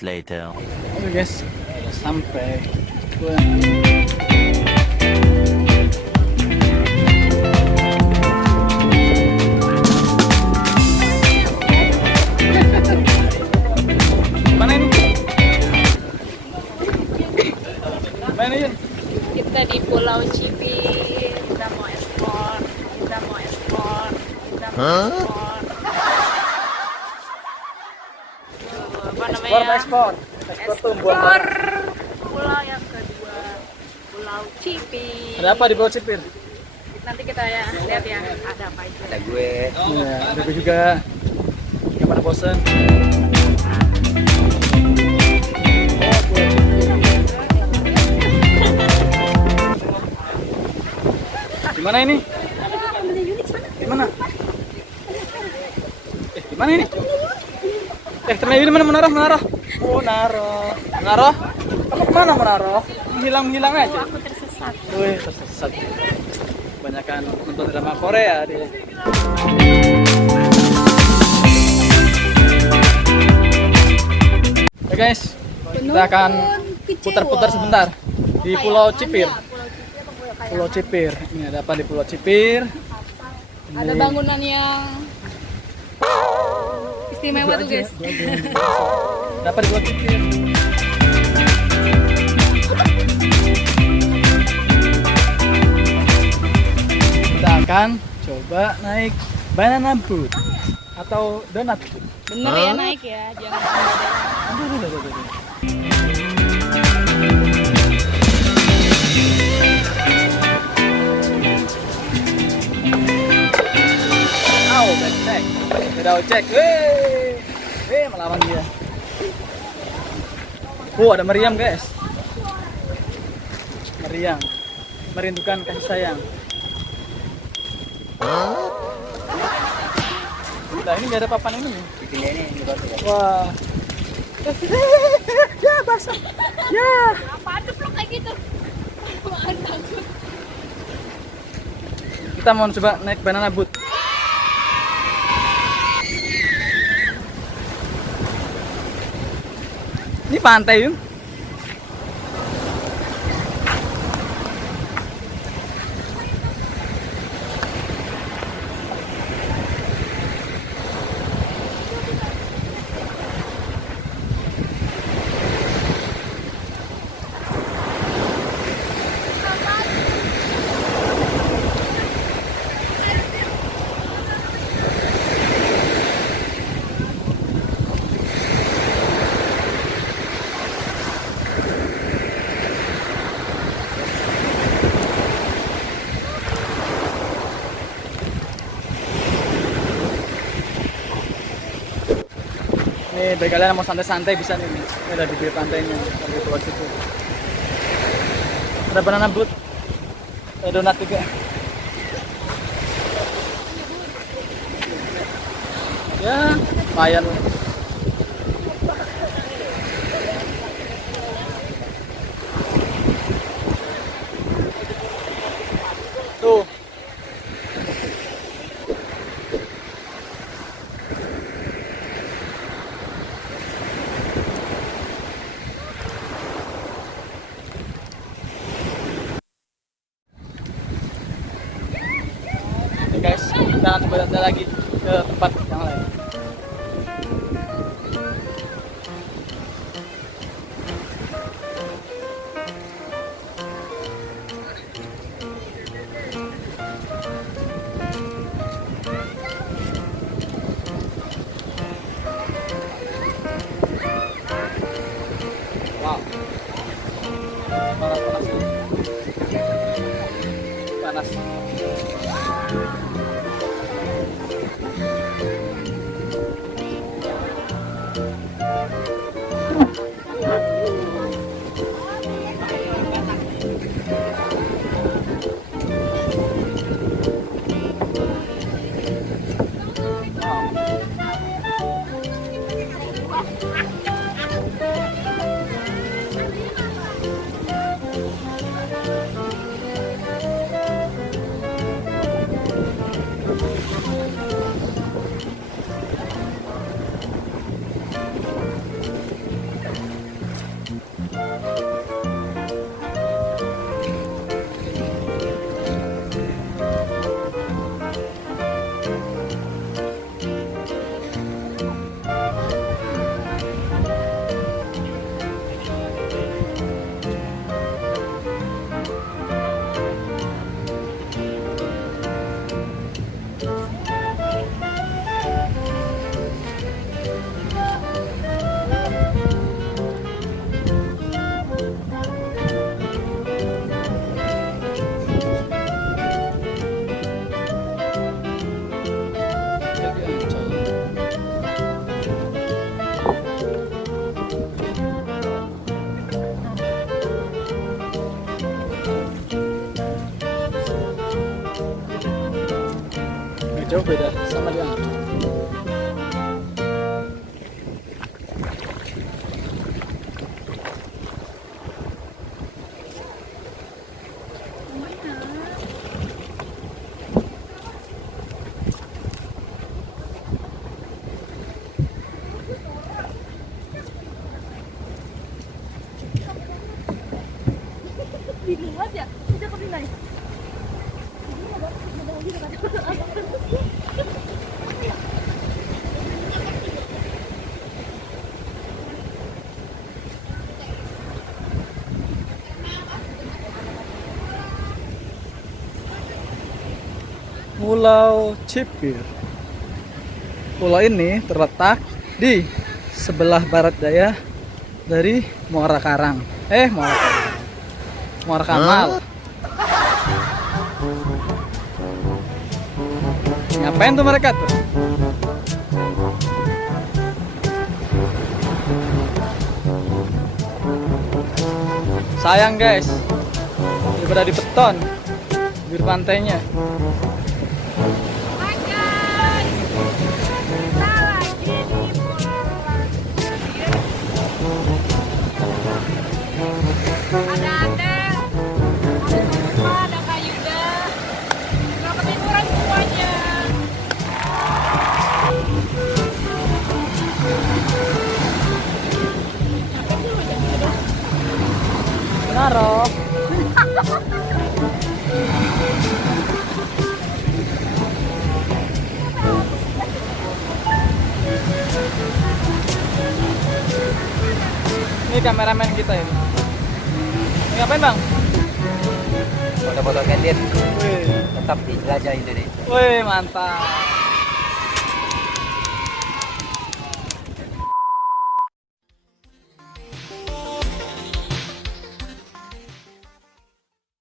minutes later. Oke guys, udah sampai. Mana ini? Mana ini? Kita di Pulau Cipir, udah mau ekspor, udah mau ekspor, udah mau ekspor. Apa namanya? Ekspor tumbuhan. Ekspor. Pulau yang kedua, Pulau Cipir. Ada apa di Pulau Cipir? Nanti kita ya lihat ya, ada apa aja. Ada gue. Iya, ada gue juga. Gak pada bosan. Gimana ini? Gimana? Gimana ini? Temen ini mana menaruh? Oh, naruh. Kamu kemana menaruh? Menghilang aja. Aku tersesat. Wih, tersesat. Kebanyakan nonton drama Korea dia. Oke guys, kita akan putar-putar sebentar di Pulau Cipir. Pulau Cipir. Ini ada apa di Pulau Cipir? Ada bangunan yang istimewa tuh guys. Dapat di Pulau Cipir. Kita akan coba naik banana boat atau donat. Bener ya naik ya, jangan Aduh. Cek. Udah cek. Melawan dia. Ada meriam guys. Meriam. Merindukan kasih sayang. Nah, ini nggak ada papan ini nih. Wah. Ya basah. Ya. Apaan tuh kayak gitu? Apaan takut? Kita mau coba naik banana boat. Ini pantai yuk. Nih, bagi kalian yang mau santai-santai bisa nih. Ini ada di bibir pantainya, di luar situ. Ada banana boat, ada donat juga. Ya, lumayan. Tuh. Guys, kita akan coba lagi ke tempat yang lain. Wow, panas ini. Panas. jauh beda sama di Ancol. Dilihat ya, tidak kepindah. Pulau Cipir. Pulau ini terletak di sebelah barat daya dari Muara Karang. Muara Kamal. Ngapain tuh mereka tuh? Sayang guys, daripada di beton bibir pantainya. Hai guys, kita lagi di Pulau ada Adel, ada Puspa, ada Kak Yuda. Nggak ketiduran semuanya. Naro. Ini kameramen kita ini. Ini ngapain bang? Foto-foto candid Wih, tetap dijelajahi Indonesia. wih mantap.